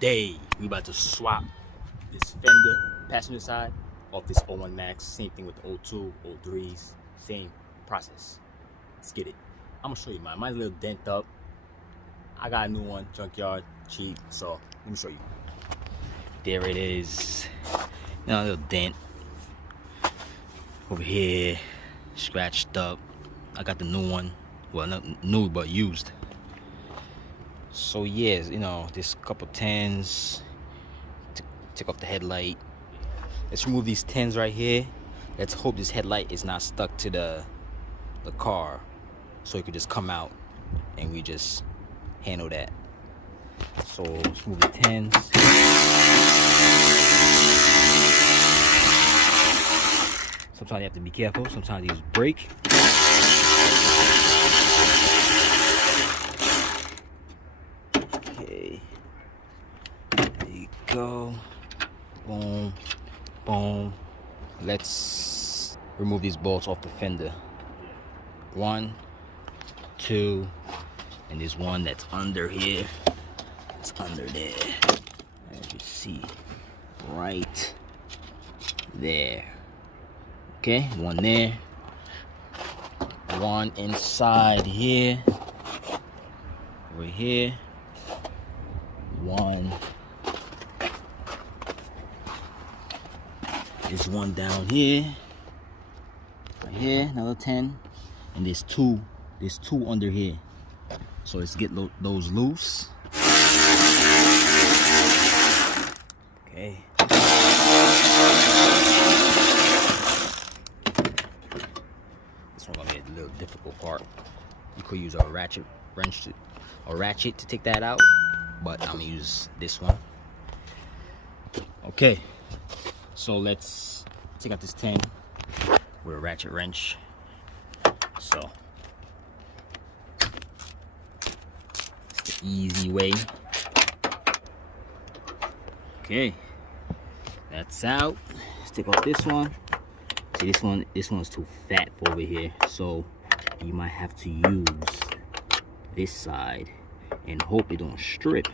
Today we about to swap this Fender passenger side off this 01 Max. Same thing with the 02, 03s, same process. Let's get it. I'm gonna show you mine. Mine's a little dent up. I got a new one, junkyard, cheap. So let me show you. There it is. Now a little dent over here, scratched up. I got the new one. Well, not new, but used. So yes, you know, this couple tins. Take off the headlight. Let's remove these tins right here. Let's hope this headlight is not stuck to the car, so it could just come out and we just handle that. So let's remove the tins. Sometimes you have to be careful. Sometimes these break. Okay. There you go. Boom. Boom. Let's remove these bolts off the fender. 1, 2, and there's one that's under here. It's under there. As you see, right there. Okay, one there. One inside here. Over here. One. There's one down here. Right here, another 10. And there's two under here. So let's get those loose. Okay. This one's gonna be a little difficult part. You could use a ratchet to take that out, but I'm gonna use this one. Okay. So let's take out this 10 with a ratchet wrench. So it's the easy way. Okay, that's out. Let's take off this one. See, this one's too fat for over here, so you might have to use this side and hope it don't strip.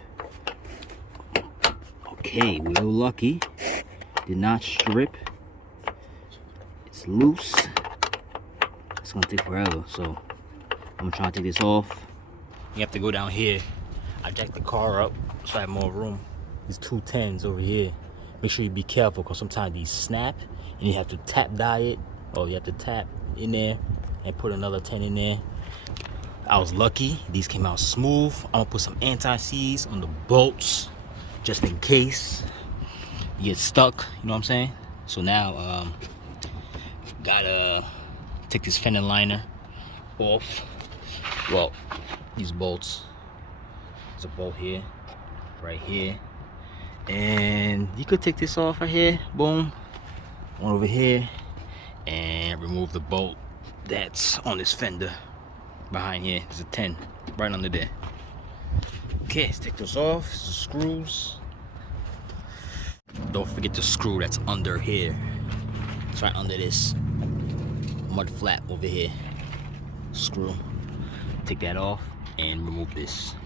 Okay, we're lucky. Did not strip. It's loose. It's gonna take forever, so I'm gonna try to take this off. You have to go down here. I jacked the car up so I have more room. There's 2 10s over here. Make sure you be careful, because sometimes these snap and you have to tap dye it, or you have to tap in there and put another 10 in there. I was lucky. These came out smooth. I'm gonna put some anti-seize on the bolts just in case you get stuck, you know what I'm saying? So now gotta take this fender liner off. Well, these bolts, there's a bolt here, right here, and you could take this off right here. Boom. One over here, and remove the bolt that's on this fender behind here. There's a 10 right under there. Okay, let's take this off. This is the screws. Don't forget the screw that's under here. It's right under this mud flap over here. Screw. Take that off and remove this.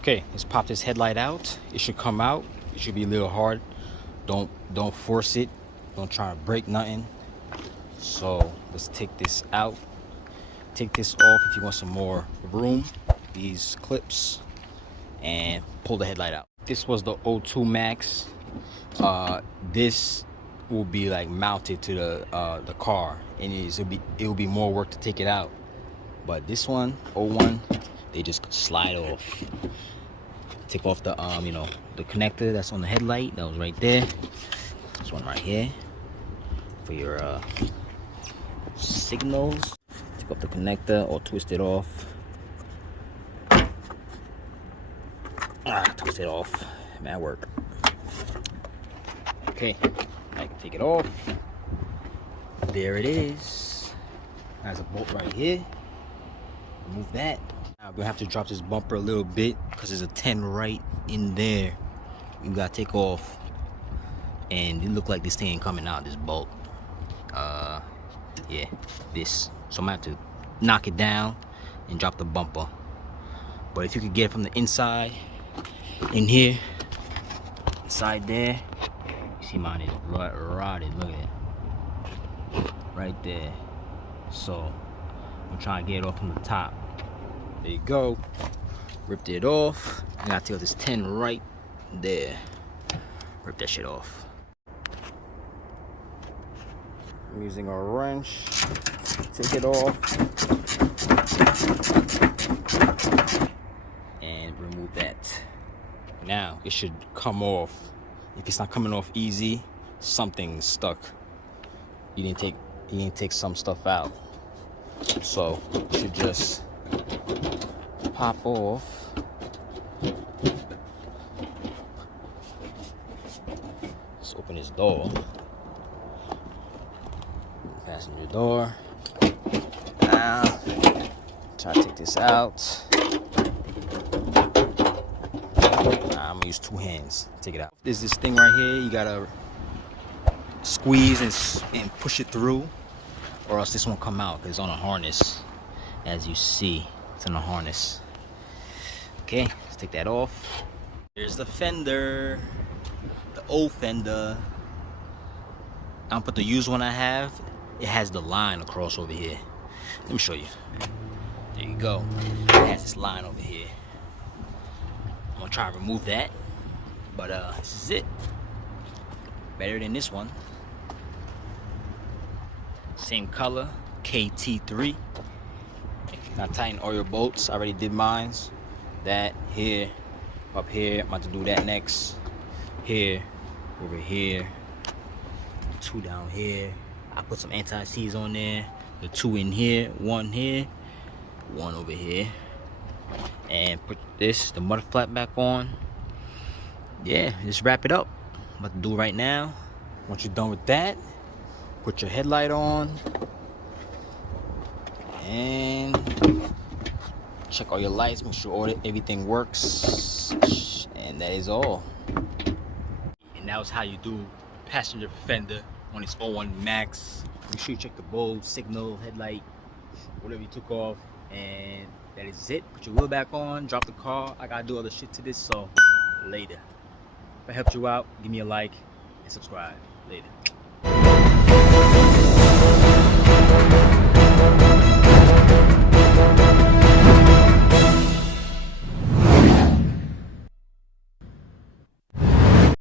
Okay, let's pop this headlight out. It should come out. It should be a little hard. Don't force it. Don't try to break nothing. So let's take this out. Take this off if you want some more room. These clips, and pull the headlight out. This was the 02 Max. This will be like mounted to the car, and it will be more work to take it out. But this one, 01, they just slide off. Take off the you know, the connector that's on the headlight. That was right there. This one right here for your signals. Take off the connector or twist it off. Twist it off. Man, work. Okay, I can take it off. There it is. There's a bolt right here. Remove that. Now we're gonna have to drop this bumper a little bit because there's a 10 right in there. You gotta take off, and it look like this thing ain't coming out. This bolt. Yeah, this. So I'm gonna have to knock it down and drop the bumper. But if you could get it from the inside in here, inside there. You see mine is rotted. Look at it. Right there. So I'm trying to get it off from the top. There you go. Ripped it off. I gotta take this tin right there. Rip that shit off. I'm using a wrench. Take it off. And remove that. Now it should come off. If it's not coming off easy, something's stuck. You didn't take some stuff out. So it should just pop off. Let's open this door. Passenger door. Now, try to take this out. I'm gonna use 2 hands. Take it out. There's this thing right here. You gotta squeeze and push it through, or else this won't come out because it's on a harness. As you see, it's on a harness. Okay, let's take that off. Here's the fender, the old Fender. I'm gonna put the used one I have. It has the line across over here. Let me show you. There you go. It has this line over here. I'm gonna try and remove that, but this is it. Better than this one. Same color, KT3. Now tighten all your bolts. I already did mines. That here, up here. I'm about to do that next. Here, over here. 2 down here. I put some anti-seize on there. The 2 in here, 1 here, 1 over here. And put this, the mud flap back on. Yeah, just wrap it up. I'm about to do it right now. Once you're done with that, put your headlight on. And check all your lights, make sure everything works. And that is all. And that was how you do passenger Fender on its 01 Max. Make sure you check the bulb, signal, headlight, whatever you took off, and that is it. Put your wheel back on, drop the car. I gotta do other shit to this, so later. If I helped you out, give me a like and subscribe. Later.